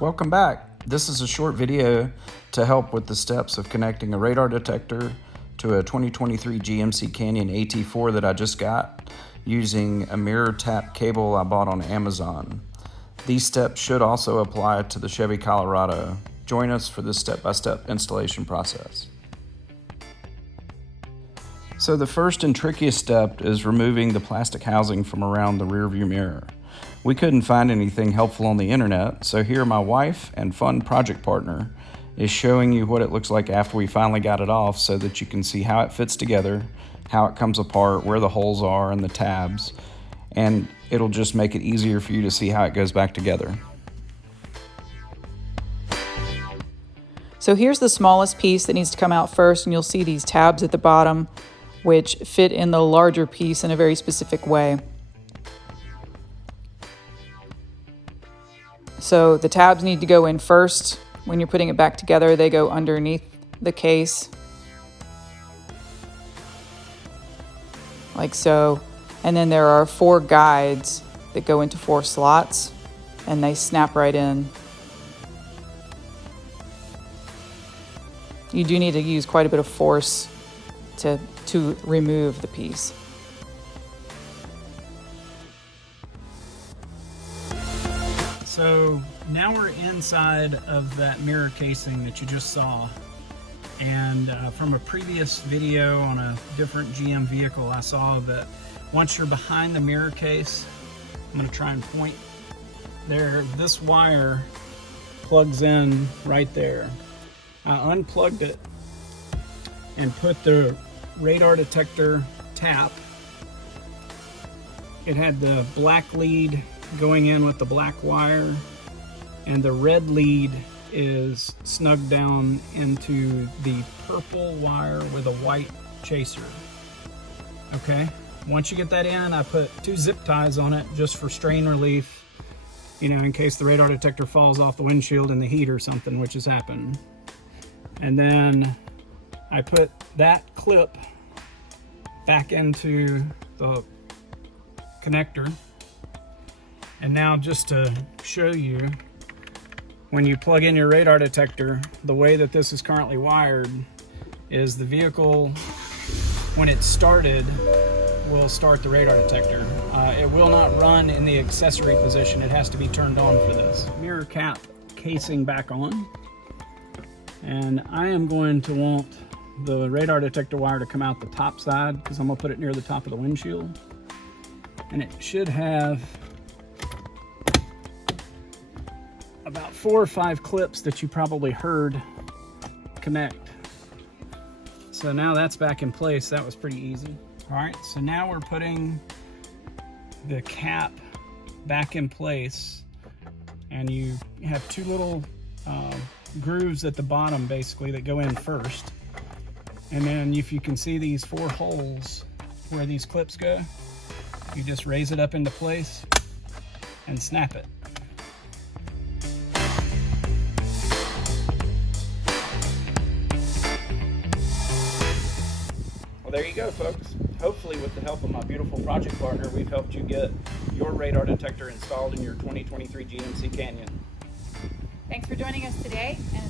Welcome back. This is a short video to help with the steps of connecting a radar detector to a 2023 GMC Canyon AT4 that I just got using a mirror tap cable I bought on Amazon. These steps should also apply to the Chevy Colorado. Join us for this step-by-step installation process. So the first and trickiest step is removing the plastic housing from around the rear view mirror. We couldn't find anything helpful on the internet, so here my wife and fun project partner is showing you what it looks like after we finally got it off so that you can see how it fits together, how it comes apart, where the holes are and the tabs, and it'll just make it easier for you to see how it goes back together. So here's the smallest piece that needs to come out first, and you'll see these tabs at the bottom which fit in the larger piece in a very specific way. So the tabs need to go in first. When you're putting it back together, they go underneath the case, like so. And then there are 4 guides that go into 4 slots, and they snap right in. You do need to use quite a bit of force to remove the piece. So now we're inside of that mirror casing that you just saw, and from a previous video on a different GM vehicle, I saw that once you're behind the mirror case, I'm going to try and point there, this wire plugs in right there. I unplugged it and put the radar detector tap. It had the black lead going in with the black wire, and the red lead is snugged down into the purple wire with a white chaser. Okay, once you get that in, I put 2 zip ties on it just for strain relief, you know, in case the radar detector falls off the windshield in the heat or something, which has happened. And then I put that clip back into the connector. And now, just to show you, when you plug in your radar detector, the way that this is currently wired is the vehicle, when it's started, will start the radar detector. It will not run in the accessory position. It has to be turned on for this. Mirror cap casing back on. And I am going to want the radar detector wire to come out the top side because I'm going to put it near the top of the windshield. And it should have about 4 or 5 clips that you probably heard connect. So now that's back in place. That was pretty easy. All right, so now we're putting the cap back in place, and you have 2 little grooves at the bottom basically that go in first. And then if you can see these 4 holes where these clips go, you just raise it up into place and snap it. Well, there you go, folks. Hopefully with the help of my beautiful project partner, we've helped you get your radar detector installed in your 2023 GMC Canyon. Thanks for joining us today, and